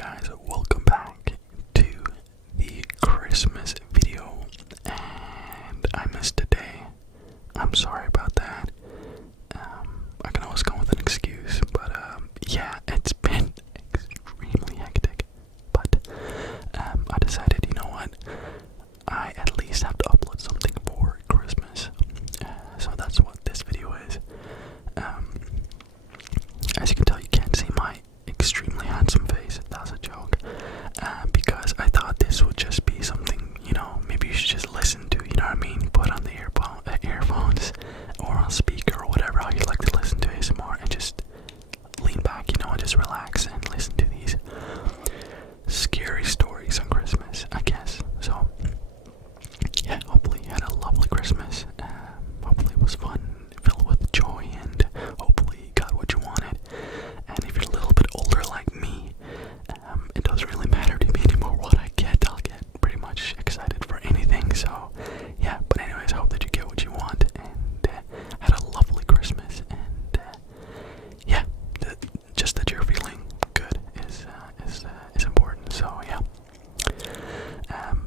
guys, welcome back to the Christmas video, and I missed a day. I'm sorry about that. I can always come with an excuse, but yeah, it's been extremely hectic, but I decided, you know what, I at least have to upload something for Christmas, so that's what this video is. As you can tell, you can't see my extremely handsome face. That's a joke. Because I thought this would just be something, maybe you should just listen to, you know what I mean? Put on the earphones or on speaker or whatever, how you like to listen to ASMR, and just lean back, and just relax and listen to these scary stories on Christmas, I guess. So, yeah, hopefully you had a lovely Christmas. Hopefully it was fun, filled with joy, and hopefully you got what you wanted. And if you're a little bit older like me, it doesn't really matter to me anymore what I get. I'll get pretty much excited for anything. So yeah, but anyways, I hope that you get what you want and had a lovely Christmas. And yeah, just that you're feeling good is important. So yeah.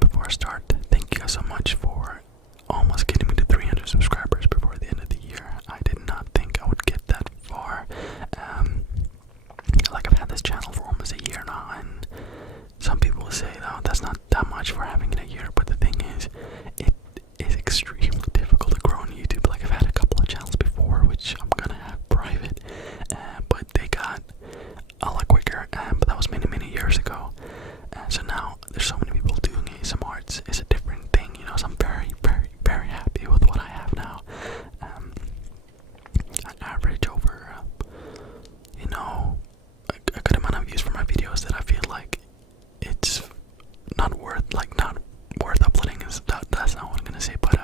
Before I start, thank you guys so much for almost getting me to 300 subscribers before the end of the year. I did not think I would get that far. Like, I've had this channel for almost a year now, and some people say, oh, that's not that much for having it a year, but the thing is, it is extremely difficult to grow on YouTube. Like, I've had a couple of channels before, which I'm gonna have private, but they got a lot quicker, but that was many years ago. So now there's so many people doing ASMR. It's a different thing, so I'm very happy with what I have now. I average over a good amount of views for my videos that I feel like it's not worth uploading. That's not what I'm gonna say, but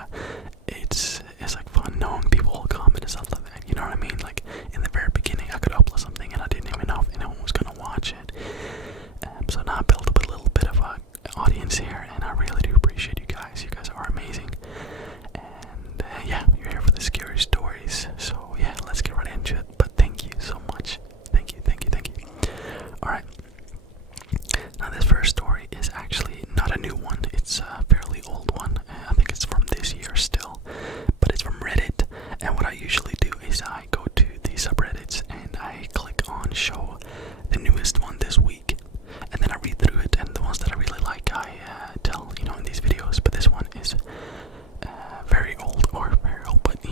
it's like fun knowing people will comment and stuff like that, you know what I mean? Like, in the very beginning I could upload something and I didn't even know if anyone was gonna watch it. So now I built up a little bit of an audience here, and I really do appreciate you guys. You guys are amazing. And yeah, you're here for the scary stories, so yeah, let's get right into it. But thank you so much. Thank you. Alright, now this first story is actually not a new one. It's a fairly old one. I think it's from this year still, but it's from Reddit. And what I usually do is I go to the subreddits and I click on show the newest one this week, and then I read through it, and the ones that I really like I tell in these videos. But this one is very old, but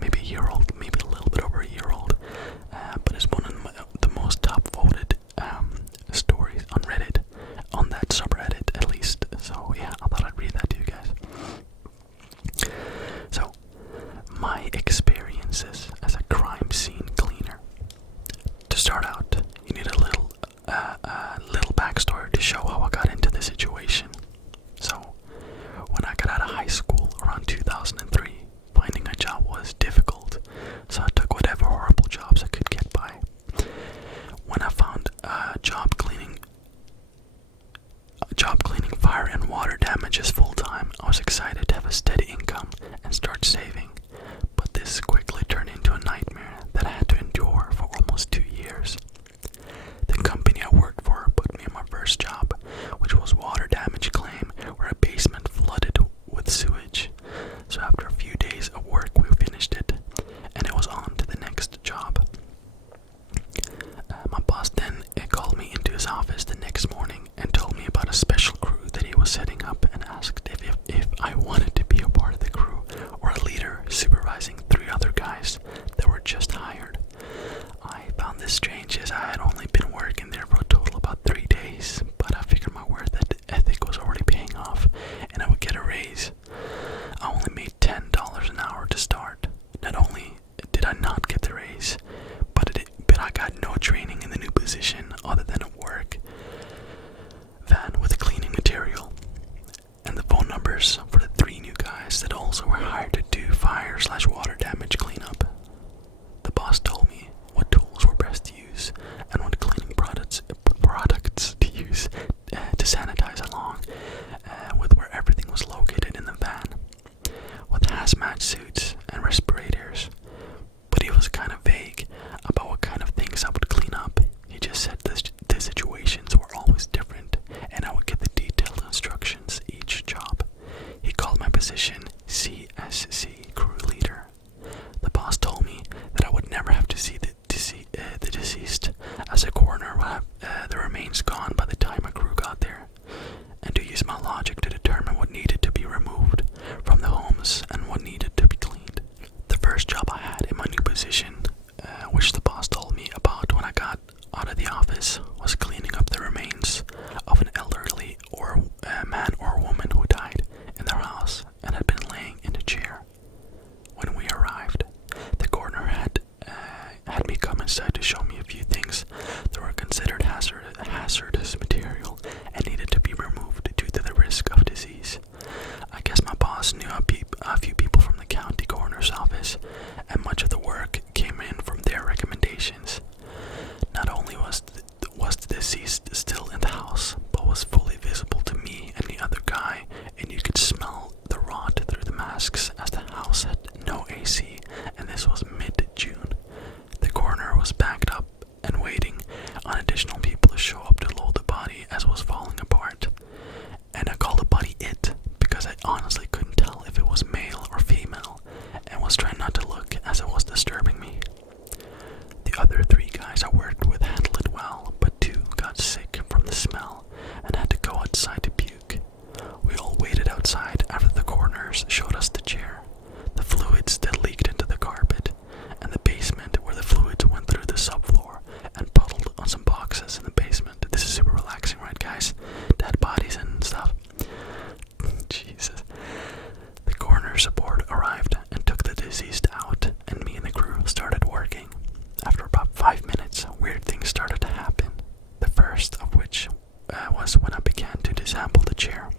maybe a year old, maybe a little bit over a year old, but it's one of the most top voted stories on Reddit, on that subreddit at least. So yeah, I thought I'd read that to you guys. So, my experiences as a crime scene cleaner. To start out, you need a little backstory to show how I got into the situation. So, when I got out of high school around 2003, finding a job was difficult, so I took whatever horrible jobs I could get by. When I found a job cleaning fire and water damages full-time, I was excited to have a steady income and start saving, but this quickly turned into a nightmare that I had to endure for almost 2 years. The company I worked for put me on my first job, which was water damage claim, where a basement flooded with sewage. So after a few days of work, we finished it, and it was on to the next job. My boss then called me into his office the next morning and told me about a special crew that he was setting up, and asked if I wanted to be a part of the crew or a leader supervising 3 other guys that were just hired. I found this strange, as I had only been working there for a total about 3 days, but I figured my work ethic was already paying off, and I would get a raise. I only made $10 an hour to start. Not only did I not get the raise, but I got no training in the new position other than a work van with cleaning material, and the phone numbers for the 3 new guys that also were hired to do fire/water damage cleanup. The boss told me what tools were best to use and what cleaning products to use to sanitize, along with where everything was located in the van, with hazmat suits and respirators. But he was kind of vague about what kind of things I would clean up. He just said this office was cleaning up the remains of an elderly or man or woman who died in their house and had been laying in a chair. When we arrived, the coroner had me come inside to show me a few things that were considered hazardous material and needed to be removed due to the risk of disease. I guess my boss knew a few people from the county coroner's office, and much of the work came in from their recommendations. Not only was the deceased still in the house, but was fully visible to me and the other guy, and you could smell the rot through the masks as the house had no AC, and this was mid-June. The coroner was backed up and waiting on additional people to show up to load the body as it was falling apart. And I called the body it because I honestly couldn't tell if it was male or female, and was trying not to look as it was disturbing me. The other 3 guys I worked with handled it well, but 2 got sick from the smell and had to go outside to puke. We all waited outside after the coroners showed us the chair, the fluids that leaked into the carpet, and the basement where the fluids went through the subfloor and puddled on some boxes in the basement. This is super relaxing, right guys? Dead bodies and stuff. Jesus. The coroner's support arrived and took the deceased out, and me and the crew started working. After about 5 minutes, weird things started to happen. The first of which was when I began to disassemble the chair.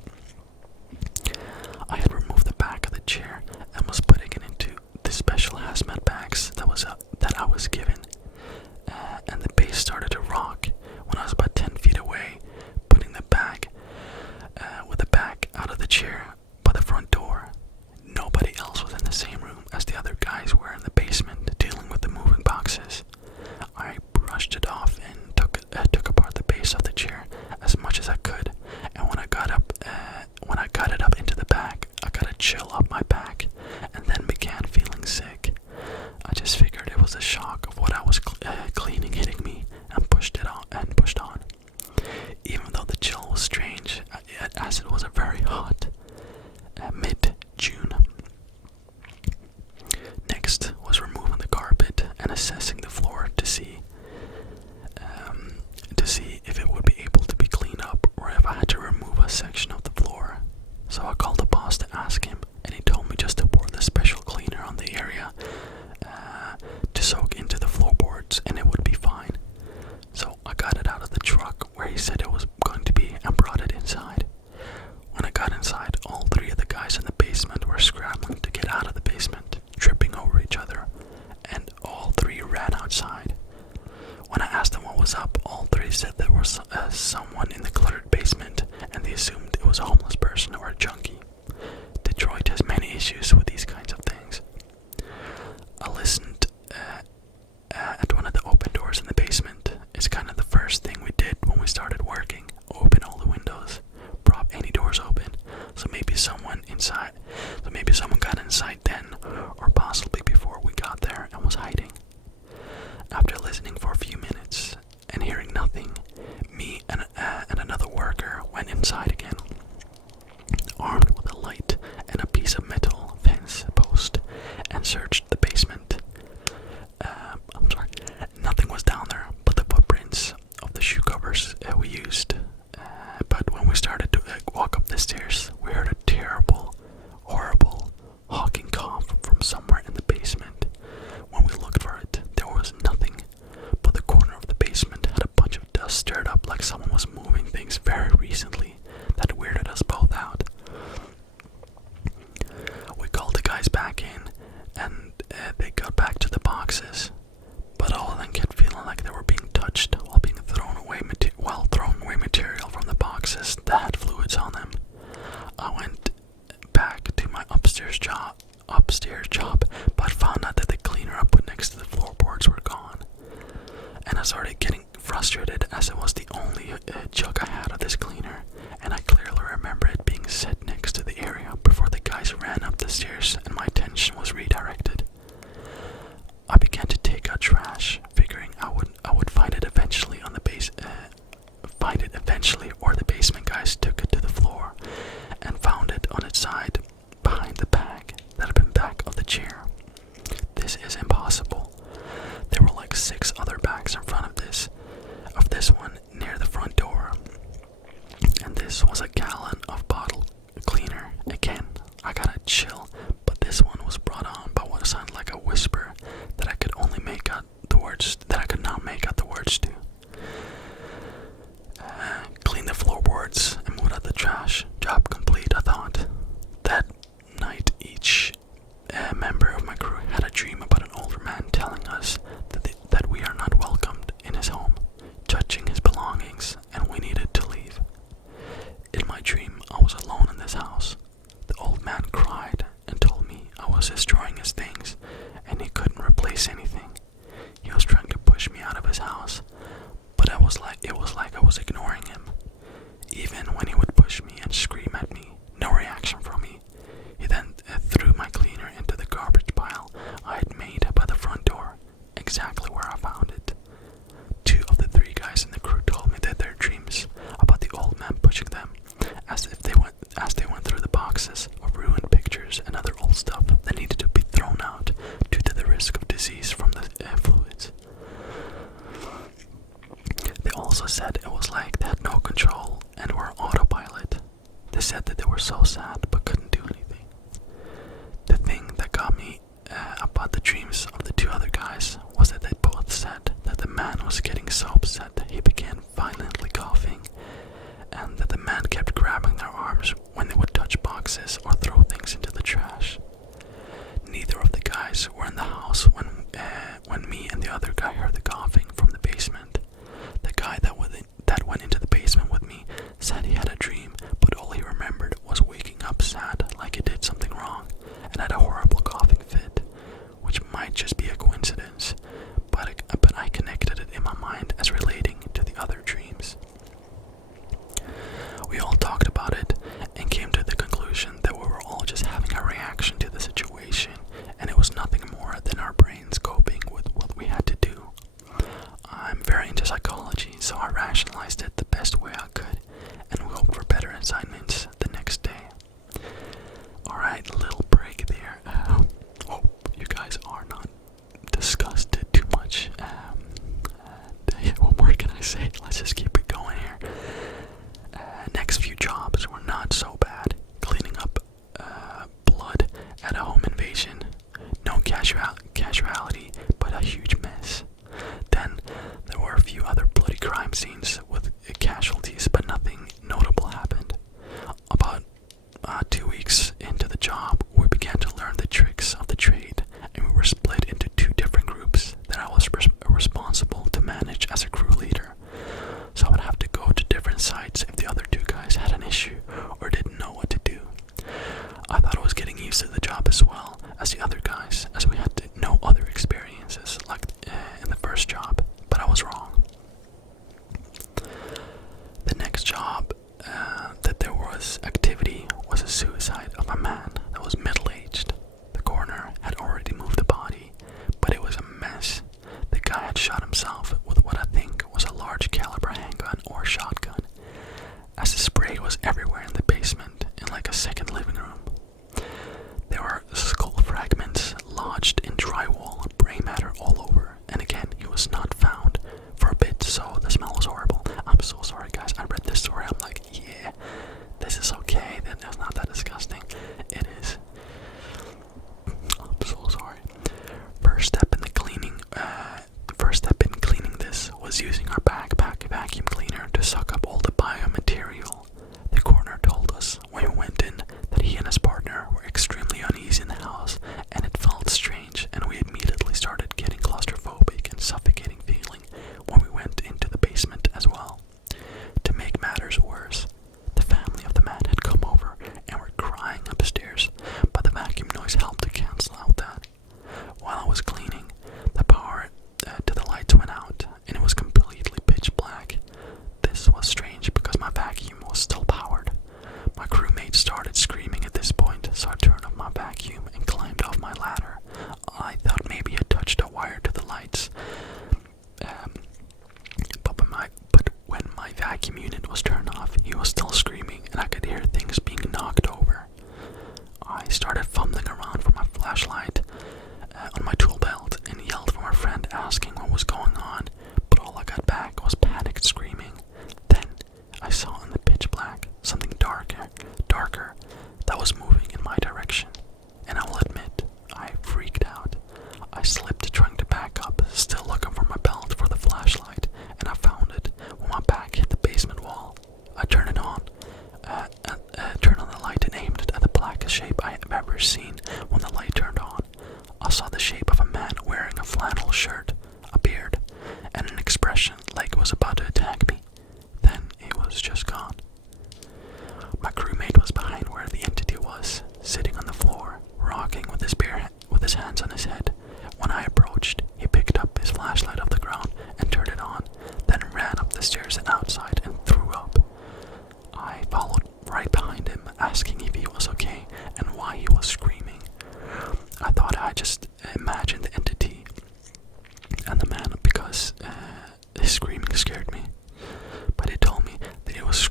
I had removed the back of the chair and was putting it into the special hazmat bags that I was given. And the base started to rock when I was about 10 feet away, putting the bag with the back out of the chair by the front door. Nobody else was in the same room as the other guys were in the basement dealing with the moving boxes. I brushed it off and took apart the base of the chair as much as I could, and when I got it up into the bag, I got a chill up my back and then began feeling sick. I just figured it was a shock of what I was cleaning hitting me and pushed on. Even though the chill was strange, as it was a very hot mid-June. Next was removing the carpet and assessing the floor to see if it would be able to be cleaned up or if I had to remove a section of the floor. So I called the boss to ask him, and he told me just to pour the special cleaner on the area to soak into the floorboards and it would be fine. So I got it out of the truck where he said it was going to be and brought it inside. When I got inside, all 3 of the guys in the basement were scrambling to get out of the basement, tripping over each other, and all 3 ran outside. When I asked them what was up, all 3 said there was someone in the cluttered basement, and they assumed it was a homeless person or a junkie. Detroit has many issues with these kinds of things. I listened at one of the open doors in the basement. It's kind of the first thing we did when we started working. Open all the windows, prop any doors open, so maybe someone got inside then, or possibly before we got there and was hiding. After listening for a few minutes and hearing nothing, me and another worker went inside again, armed with a light and a piece of metal fence post, and searched the basement. Nothing was down there but the footprints of the shoe covers we used. But when we started to walk up the stairs, we heard a terrible, horrible, hawking cough from somewhere in the basement. When we looked for it, there was nothing, but the corner of the basement had a bunch of dust stirred up like someone was moving things very recently. That weirded us both out. We called the guys back in, and they got back to the boxes, but all of them kept feeling like they were being touched while throwing away material from the boxes that had fluids on them. I went back to my upstairs job, but found out that the cleaner I put next to the floorboards were gone, and I started getting frustrated as it was the only jug I had of this cleaner, and I clearly remember it being set next to the area before the guys ran up the stairs and my attention was redirected. I began to take out trash, figuring I would find it eventually or the basement guys took it to the floor and found it on its side behind the bag that had been back of the chair. This is impossible. There were like 6 other bags in front of this one. things, and we needed to leave. In my dream, I was alone in this house. The old man cried and told me I was destroying his things, and he couldn't replace anything. He was trying to push me out of his house, but it was like I was ignoring him. Even when he would push me and scream at me, no reaction from me. He then threw my cleaner into the garbage pile I had made by the front door, exactly where I found it. 2 of the 3 guys in the crew told me that their dreams about the old man pushing them, as they went through the boxes of ruined pictures and other old stuff that needed to be thrown out due to the risk of disease from the fluids. They also said it was like they had no control and were autopilot. They said that they were so sad but couldn't do anything. The thing that got me about the dreams of the 2 other guys was that they both said that the man was getting so upset that he began violently coughing, and that the man kept grabbing their arms when they would touch boxes or throw things into the trash. Neither of the guys were in the house when me and the other guy heard the coughing from the basement. The guy that went into the basement with me said he had a dream, but all he remembered was waking up sad like he did something wrong and had a horrible coughing fit, which might just be a coincidence, but I connected it in my mind as relating to the other dreams. We all talked about it and came to the conclusion that we were all just having a reaction to the situation, and it was nothing more than our brains coping with what we had to do. I'm very into psychology, so I rationalized it the best way I could, and we hoped for better assignments the next day. Alright, a little break there. Hope you guys are not disgusted too much. What more can I say? Let's just keep it going here. Next few jobs were not so bad. Cleaning up blood at a home invasion. No casualty, but a huge mess. Then there were a few other bloody crime scenes with casualties, but nothing notable happened. About 2 weeks into the job, we began to learn the tricks of the trade, and we were split into 2 different groups that I was responsible to manage as a crew leader. So I would have to go to different sites if the other 2 guys had an issue or didn't know what to do. I thought I was getting used to the job as well as the other guys, as we had no other experiences like in the first job, but I was wrong. The next job that there was activity was a suicide of a man that was middle-aged. The coroner had already moved the body, but it was a mess. The guy had shot himself with what I think was a large caliber handgun or shotgun, as the spray was everywhere in the basement in like a second living room. There were skull fragments lodged in drywall and gray matter all over, and again, he was not found for a bit, so the smell was horrible. I'm so sorry, guys. I read this story, I'm like, yeah, this is okay. That's not that disgusting. It is. I'm so sorry. First step in cleaning this was using our backpack vacuum cleaner to suck up all the biomaterial. The coroner told us when we went in that he and his partner were extremely uneasy in the house, and it felt strange, and we immediately started getting claustrophobic and suffocating feeling when we went into the basement as well. To make matters worse, the family of the man had come over and were crying upstairs, but the vacuum noise helped to cancel out that. While I was cleaning, the power to the lights went out, and it was completely pitch black. This was strange because my vacuum was still powered. My crewmate started screaming at this point, so I turned off my vacuum and climbed off my ladder. I thought maybe I touched a wire to the lights, but when my vacuum unit was turned off, he was still screaming, and I could hear things being knocked over. I started fumbling around for my flashlight on my tool belt and yelled for my friend asking what was going on, but all I got back was panicked screaming. Then I saw in the pitch black something darker that was moving in my direction, and I will admit, I freaked out. I slipped trying to back up, still looking for my belt for the flashlight, and I found it when my back hit the basement wall. I turned it on, turned on the light and aimed it at the blackest shape I have ever seen. When the light turned on, I saw the shape of a man wearing a flannel shirt, a beard, and an expression like it was about to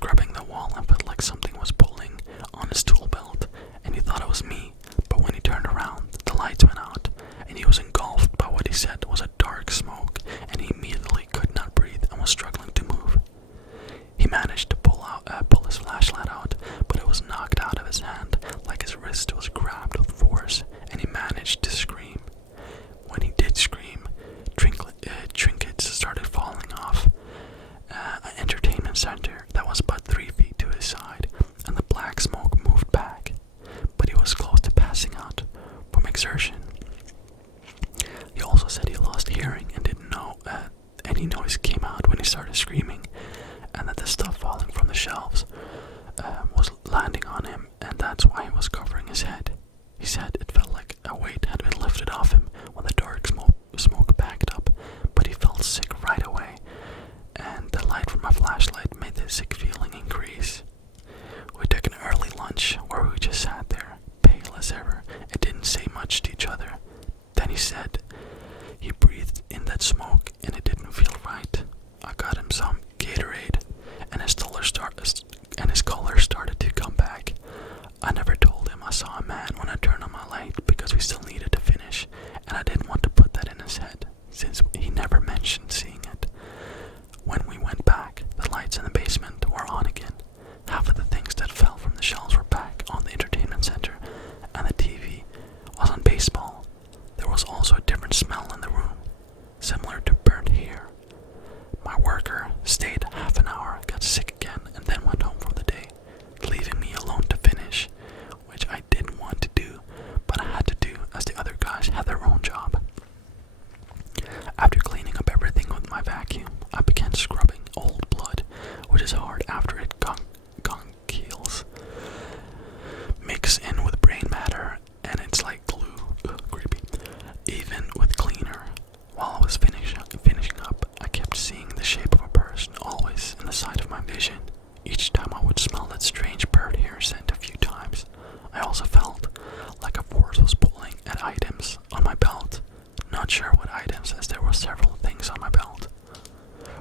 scrubbing the wall and felt like something was pulling on his tool belt, and he thought it was me. But when he turned around, the lights went out, and he was engulfed by what he said was a dark smoke, and he immediately could not breathe and was struggling to move. He managed to pull his flashlight out, but it was knocked out of his hand, like his wrist was grabbed with force, and he managed to scream. When he did scream, trinkets started falling off an entertainment center that was about 3 feet to his side, and the black smoke moved back, but he was close to passing out from exertion. He also said he lost hearing and didn't know any noise came out when he started screaming, and that the stuff falling from the shelves was landing on him, and that's why he was covering his head. He said it felt like a weight had been lifted off him when the dark smoke backed up, but he felt sick right away, and the light from my flashlight made the sick feeling increase. We took an early lunch where we just sat there, pale as ever, and didn't say much to each other. Then he said he breathed in that smoke and it didn't feel right. I got him some Gatorade, and his color started to come back. I never told him I saw a man when I turned on my light because we still needed to finish, and I didn't want to put that in his head since he never mentioned seeing it. When we went back, the lights in the basement were on again. Half of the things that fell from the shelves were back on the entertainment center, and the TV was on baseball. There was also a different smell in the room, similar to burnt hair. My worker stayed half an hour, got sick again, and then went home for the day, leaving me alone to finish, which I didn't want to do, but I had to do as the other guys had their own job. After cleaning up everything with my vacuum, I began scrubbing old blood, which is hard after it congeals. Mix in with brain matter, and it's like glue. Creepy. Even with cleaner. While I was finishing up, I kept seeing the shape of a person always in the sight of my vision. Each time I would smell that strange bird hair scent a few times. I also felt like a force was pulling at items on my belt. Not sure what items, as there were several things on my belt.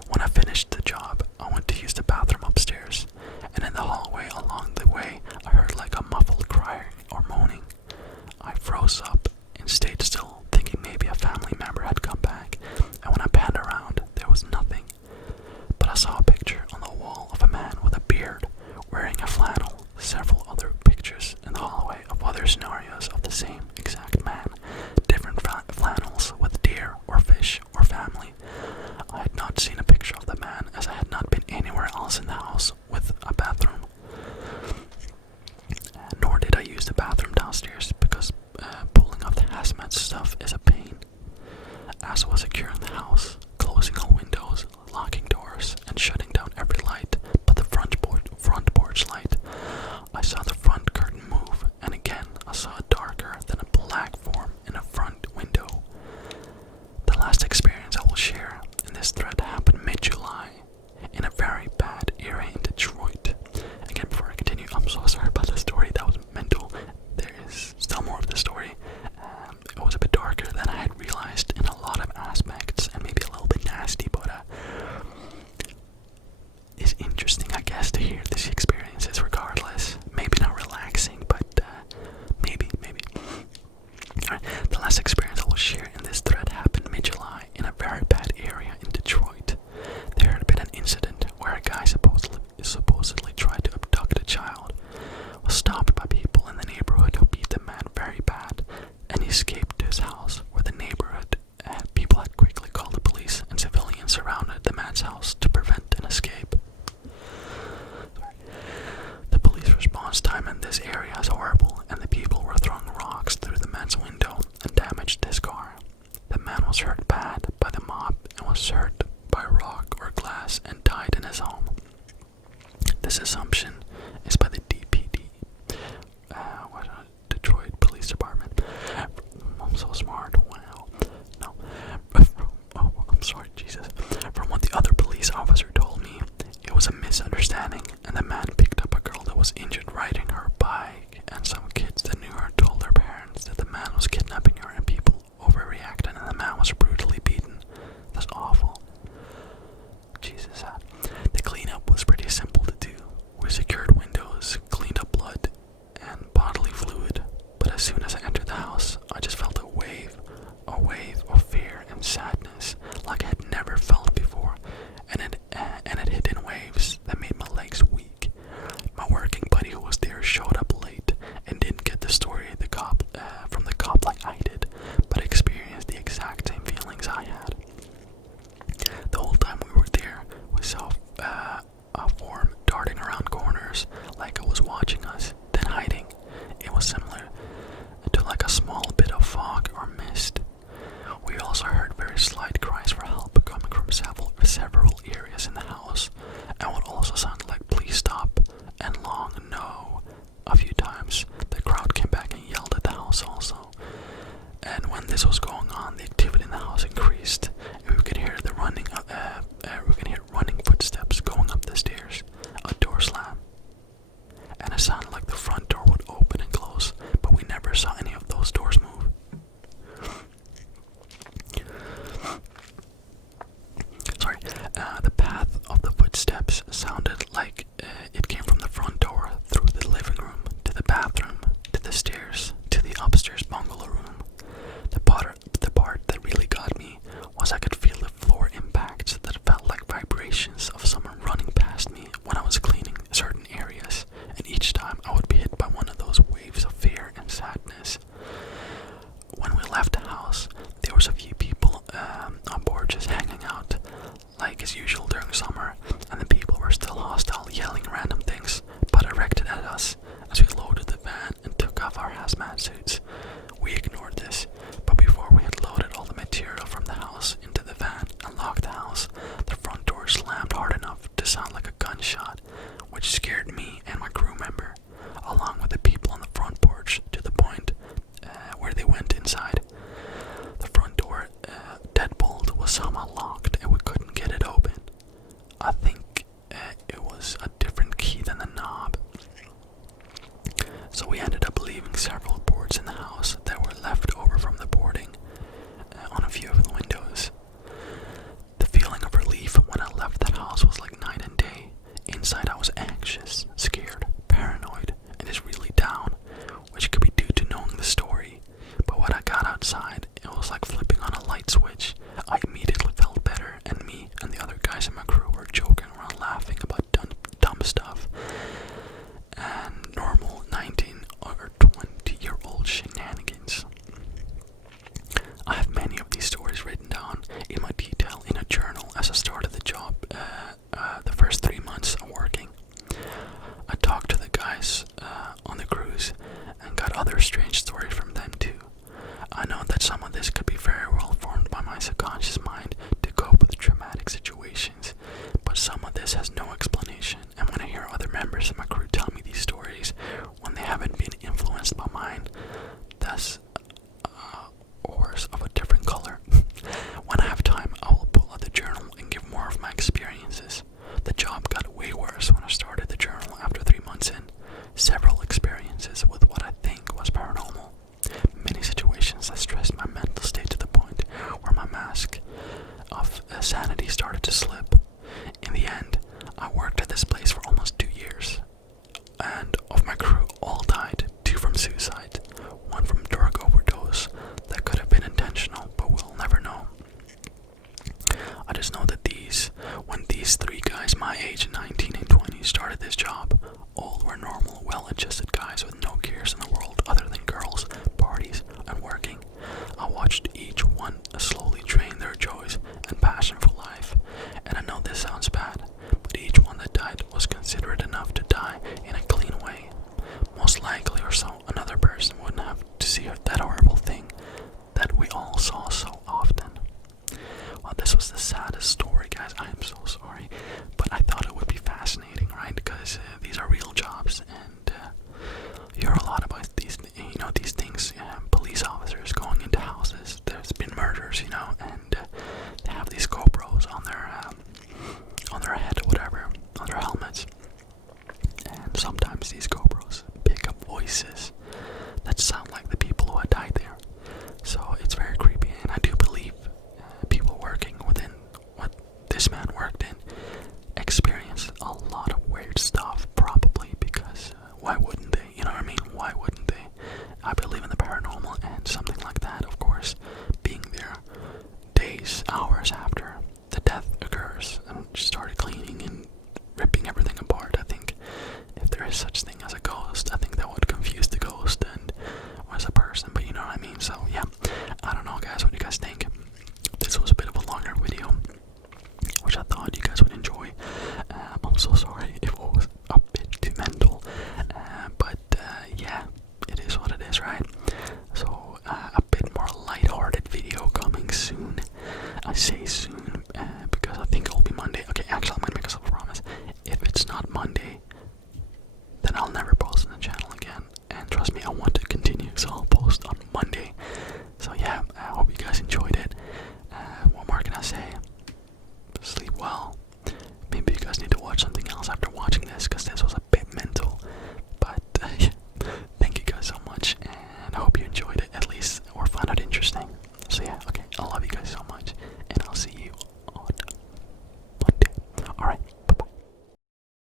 When I finished the job, I went to use the bathroom upstairs, and in the hallway along the way, I heard like a muffled cry or moaning. I froze up and stayed still, thinking maybe a family member had come back, and when I panned around, there was nothing. But I saw a picture on the wall of a man with a beard, wearing a flannel, several other pictures in the hallway of other scenarios of the same exact man, different flannels with deer or fish or family. I had not seen a picture of the man, as I had not been anywhere else in the house with a bathroom. Nor did I use the bathroom downstairs, because pulling off the hazmat stuff is a pain. As I was securing the house, closing all windows, locking doors, and shutting down every light but the front porch light, I saw the front curtain move, and again I saw a darker than a black form in a front window. The last experience I will share in this thread happened mid-July in a very bad area in Detroit. Again, before I continue, I'm so sorry about the story. That was mental. There is still more of the story. It was a bit darker than I had realized in a lot of aspects, and maybe a little bit nasty, but it's interesting, I guess, to hear these experiences regardless. Maybe not relaxing, but maybe. Alright, the last experience I will share in this thread happened mid-July in a very bad area in Detroit. There had been an incident where a guy supposedly tried to abduct a child, was stopped by people in the neighborhood who beat the man very bad, and he escaped to his house, where the neighborhood people had quickly called the police, and civilians surrounded the man's house to prevent an escape. The police response time in this area is horrible, and the people were throwing rocks through the man's window and damaged his car. The man was hurt bad by the mob and was hurt by rock or glass and died in his home. This assumption is by the DPD, Detroit Police Department. I'm so smart. Wow. No. Oh, I'm sorry, Jesus. From what the other police officer told me, it was a misunderstanding, and the man picked up a girl that was injured riding her bike, and some kids that knew her told their parents that the man was kidnapping her, and people overreacted, and the man was brutally beaten. That's awful. Jesus. The cleanup was pretty simple to do. watching us, then hiding. It was similar to like a small bit of fog or mist. We also heard very slight cries for help coming from several areas in the house, and what also sounded like "please stop" and "long no" a few times. The crowd came back and yelled at the house also. And when this was going on, the activity in the house increased, and we could hear running footsteps going up the stairs, a door slam, and it sounded like the front door would open and close, but we never saw any of those doors move. The path of the footsteps sounded like it came from the front door, through the living room, to the bathroom, to the stairs, to the upstairs bungalow room. The part that really got me was I could feel the floor impacts that felt like vibrations of someone running past me when I was cleaning certain areas, and each time I would be hit by one of those waves of fear and sadness. When we left the house, there was a few people on porches hanging out, like as usual during summer, and the people were still hostile, yelling random things, but directed at us as we loaded the van and took off our hazmat suits. We ignored this, but before we had loaded all the material from the house into the van and locked the house, the front door slammed hard enough to sound like a gunshot, which scared me and my crew member, along with the people on the front porch, to the point where they went inside. The front door deadbolt was somehow locked and we couldn't get it open. I think it was a different key than the knob. So we ended up leaving several boards in the house that were left over from the boarding on a few of the windows. The feeling of relief when I left the house was like night and day. Inside I was anxious, scared, paranoid, and just really down, which could be due to knowing the story. But when I got outside, it was like flipping on a light switch. I immediately felt better, and me and the other guys in my crew were joking around, laughing about dumb stuff and normal 19 or 20-year-old shenanigans. I have many of these stories written down in my detail in a journal as I started the job the first 3 months of working. I talked to the guys on the cruise and got other strange stories from them too. I know that some of this could be very well formed by my subconscious mind to cope with traumatic situations, but some of this has no explanation, and when I hear other members of my crew tell me these stories when they haven't been influenced by mine, that's a horse of a different color. When I have time, I will pull out the journal and give more of my experiences. The job got way worse when I started the journal after 3 months in. Several experiences with what I think was paranormal. Many situations that stressed my mental state to the point where my mask of sanity started to slip. In the end, I worked at this place for almost 2 years, and of my crew, all died, 2 from suicide, 1 from drug overdose that could have been intentional, but we'll never know. I just know that when these 3 guys my age, 19 and 20, started this job, all were normal, well-adjusted guys with no cares in the world other than girls, parties, and working. I watched each one slowly drain their joys and passion for life, and I know this sounds bad, but each one that died was considerate enough to die in a clean way. Most likely or so, another person wouldn't have to see that horrible thing that we all saw so often. Well, this was the saddest story, guys. I am so sorry, but I thought it would be fascinating, right? Because these are real jobs, and you hear a lot about these things. Police officers going into houses. There's been murders, and they have these GoPros on their head or whatever, on their helmets, and sometimes these GoPros pick up voices that sound like the people who had died there. So it's very creepy, and I do believe people working within what this man worked in experienced a lot of weird stuff, probably because why wouldn't they? You know what I mean? Why wouldn't they? I believe in the paranormal, and something like that, of course, being there days, hours after the death occurs, and just started cleaning and ripping everything apart. I think if there is such thing as a ghost, I think that would confuse the ghost and was a person, but you know what I mean? So yeah, I don't know, guys, what do you guys think? This was a bit of a longer video, which I thought you guys would enjoy. I'm so sorry if it was a bit too mental, I say soon.